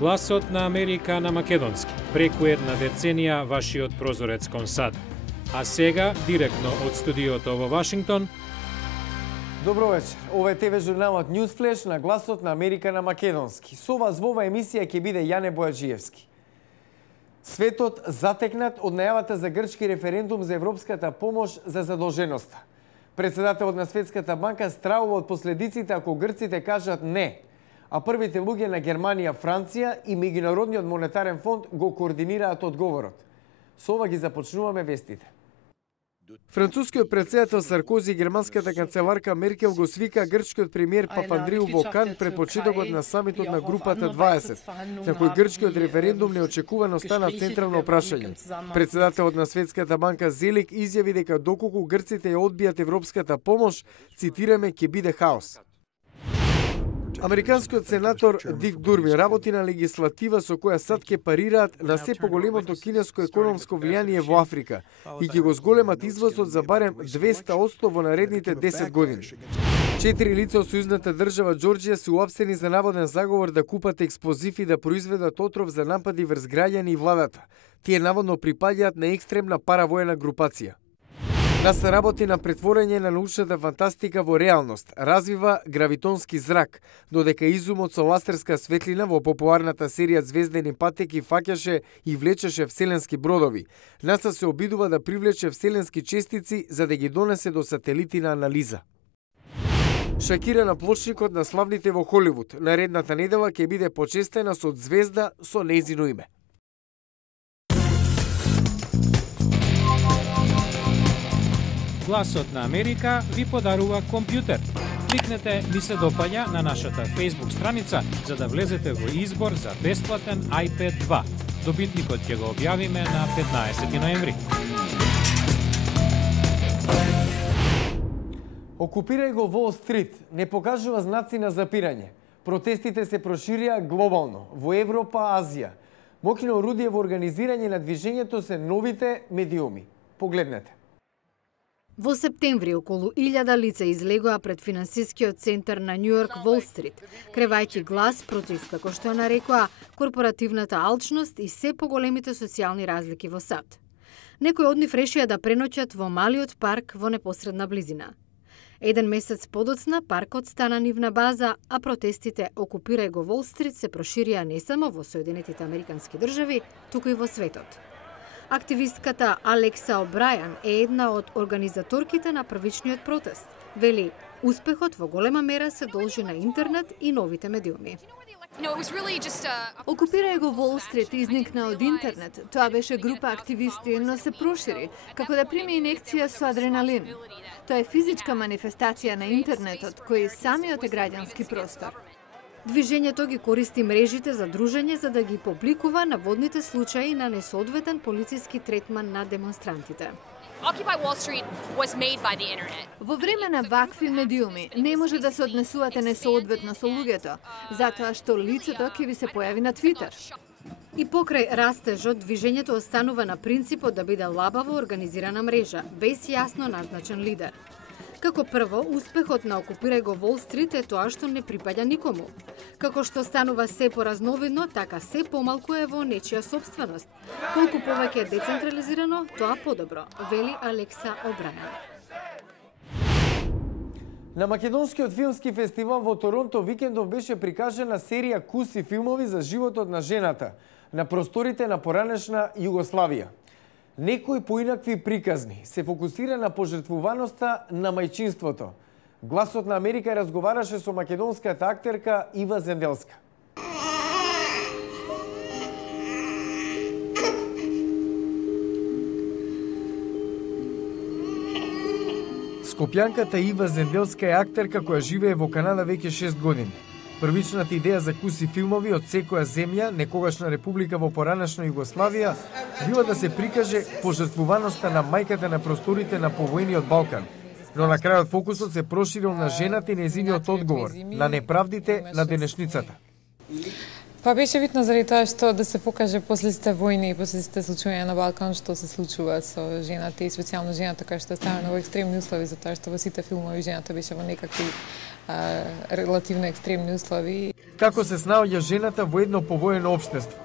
Гласот на Америка на македонски. Преку една деценија вашиот прозорец кон САД. А сега, директно од студиото во Вашингтон. Добро вечер. Ова е ТВ журналот Newsflash на Гласот на Америка на македонски. Со вас во оваа емисија ќе биде Јане Бојаджиевски. Светот затекнат од најавата за грчки референдум за европската помош за задолженоста. Председателот на Светската банка стравува од последиците ако грците кажат не, а првите луѓе на Германија, Франција и Меѓународниот монетарен фонд го координираат одговорот. Со ова ги започнуваме вестите. Францускиот председател Саркози и германската канцеларка Меркел го свика грчкиот премиер Папандреу во Кан пред почетокот на самитот на групата 20, на кој грчкиот референдум неочекувано стана централно прашање. Председателот на Светската банка Зелик изјави дека доколку грците ја одбијат европската помош, цитираме, ќе биде хаос. Американскиот сенатор Дик Дурби работи на легислатива со која САД ќе парираат на се поголемото кинеско економско влијание во Африка и ќе го зголемат извозот за барем 200% во наредните 10 години. 4 лица од сојузната држава Џорџија се уапсени за наводен заговор да купат експлозив и да произведат отров за напади врз граѓани и владата. Тие наводно припаѓаат на екстремна паравоена групација. НАСА работи на претворање на научната фантастика во реалност, развива гравитонски зрак, додека изумот со ластерска светлина во популарната серија Звездени патеки фаќаше и влечеше вселенски бродови. НАСА се обидува да привлече вселенски честици за да ги донесе до сателити на анализа. Шакира плочникот на славните во Холивуд. Наредната недела ќе биде почестена со звезда со нејзино име. Гласот на Америка ви подарува компјутер. Кликнете ми се допаѓа на нашата Facebook страница за да влезете во избор за бесплатен iPad 2. Добитникот ќе го објавиме на 15 ноември. Окупирај го Wall Street не покажува знаци на запирање. Протестите се проширија глобално, во Европа, Азија. Мокно орудие во организирање на движењето се новите медиуми. Погледнете. Во септември околу 1000 лица излегоа пред финансискиот центар на Њујорк Wall Street, кревајќи глас против, како што нарекоа, корпоративната алчност и се поголемите социјални разлики во САД. Некои од нив решија да преноќат во малиот парк во непосредна близина. Еден месец подоцна паркот стана нивна база, а протестите Окупирај го Wall Street се проширија не само во Соединетите Американски држави, туку и во светот. Активистката Алекса О'Брајан е една од организаторките на првичниот протест. Вели, успехот во голема мера се должи на интернет и новите медиуми. Окупирај го Wall Street изникна од интернет. Тоа беше група активисти, но се прошири, како да прими инекција со адреналин. Тоа е физичка манифестација на интернетот, кој самиот е граѓански простор. Движењето ги користи мрежите за дружење за да ги публикува наводните случаи на несоодветен полициски третман на демонстрантите. Во време на вакви медиуми не може да се однесувате несоодветно со луѓето, затоа што лицето ќе ви се појави на Твитер. И покрај растежот, движењето останува на принципот да биде лабаво организирана мрежа, без јасно назначен лидер. Како прво, успехот на Окупирај го Wall Street е тоа што не припаѓа никому. Како што станува се поразновидно, така се помалку е во нечија сопственост. Колку повеќе е децентрализирано, тоа подобро, вели Алекса О'Брајан. На Македонскиот филмски фестивал во Торонто викендов беше прикажана серија куси филмови за животот на жената на просторите на поранешна Југославија. Некои поинакви приказни се фокусира на пожртвуваноста на мајчинството. Гласот на Америка разговараше со македонската актерка Ива Зенделска. Скопјанката Ива Зенделска е актерка која живее во Канада веќе 6 години. Првичната идеја за куси филмови од секоја земја, некогашна република во поранешна Југославија, била да се прикаже пожртвуваноста на мајката на просторите на повојниот Балкан. Но на крајот фокусот се проширил на жената и нејзиниот одговор на неправдите на денешницата. Па беше битно заради тоа што да се покаже после сите војни и после сите случаи на Балкан што се случува со жената и специјално жената која што става во екстремни услови, затоа што во сите филмови жената беше во некакви релативно екстремни услови. Како се снаоѓа жената во едно повоено општество?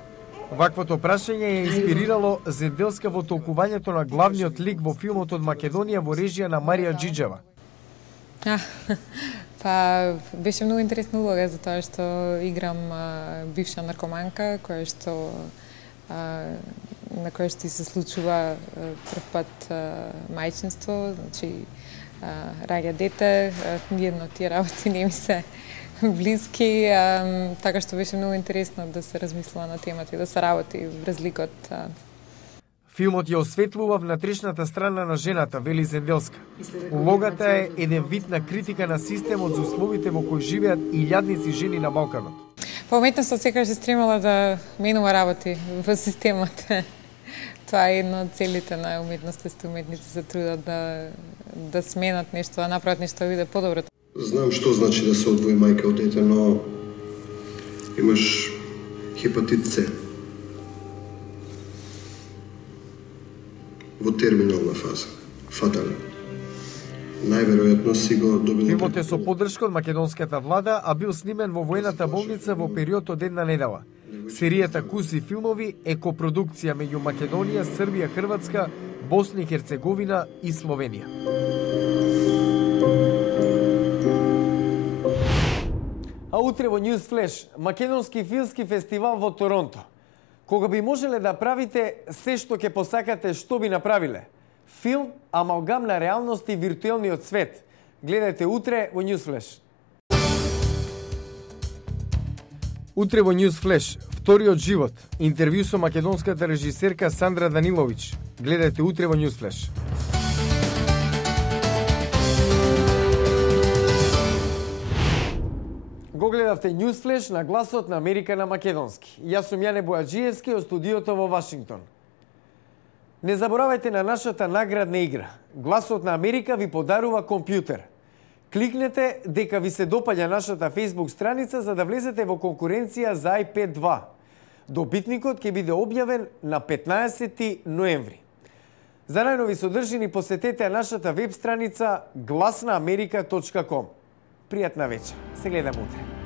Ваквото прашање ја инспирирало Зенделска во толкувањето на главниот лик во филмот од Македонија во режија на Марија Џиџева. Па беше многу интересна улога затоа што играм бивша наркоманка која што на која што се случува прв пат мајчинство, значи раѓа дете, ниедно тие работи не ми се блиски, така што беше многу интересно да се размислува на темата и да се работи врз ликот. Филмот ја осветлува внатрешната страна на жената, вели Зенделска. Улогата е еден вид на критика на системот за условите во кои живеат илјадници жени на Балканот. Па уметноста секогаш се стремала да менува работи во системот. Тоа е едно од целите на уметноста, што уметници се трудат да сменат нешто, да направат нешто да биде подобро. Знам што значи да се одвои мајка од дете, но имаш хепатит С. Во терминална фаза. Фатален. Најверојатно си го добил... Филмот е со поддршка од македонската влада, а бил снимен во воената болница во период од една недела. Серијата Куси филмови е копродукција меѓу Македонија, Србија, Хрватска, Босна и Херцеговина и Словенија. А утре во News Flash, македонски филмски фестивал во Торонто. Кога би можеле да правите се што ќе посакате, што би направиле? Филм, амалгам на реалност и виртуелниот свет. Гледајте утре во News Flash. Утре во News Flash, вториот живот, интервју со македонската режисерка Сандра Данилович. Гледајте утре во News Flash. Го гледавте News Flash на гласот на Америка на македонски. Јас сум Јане Бојаджиевски од студиото во Вашингтон. Не заборавајте на нашата наградна игра. Гласот на Америка ви подарува компјутер. Кликнете дека ви се допаѓа нашата Facebook страница за да влезете во конкуренција за iPad 2. Добитникот ќе биде објавен на 15 ноември. За најнови содржини посетете нашата веб страница glasnaamerika.com. Пријатна вечер. Се гледаме утре.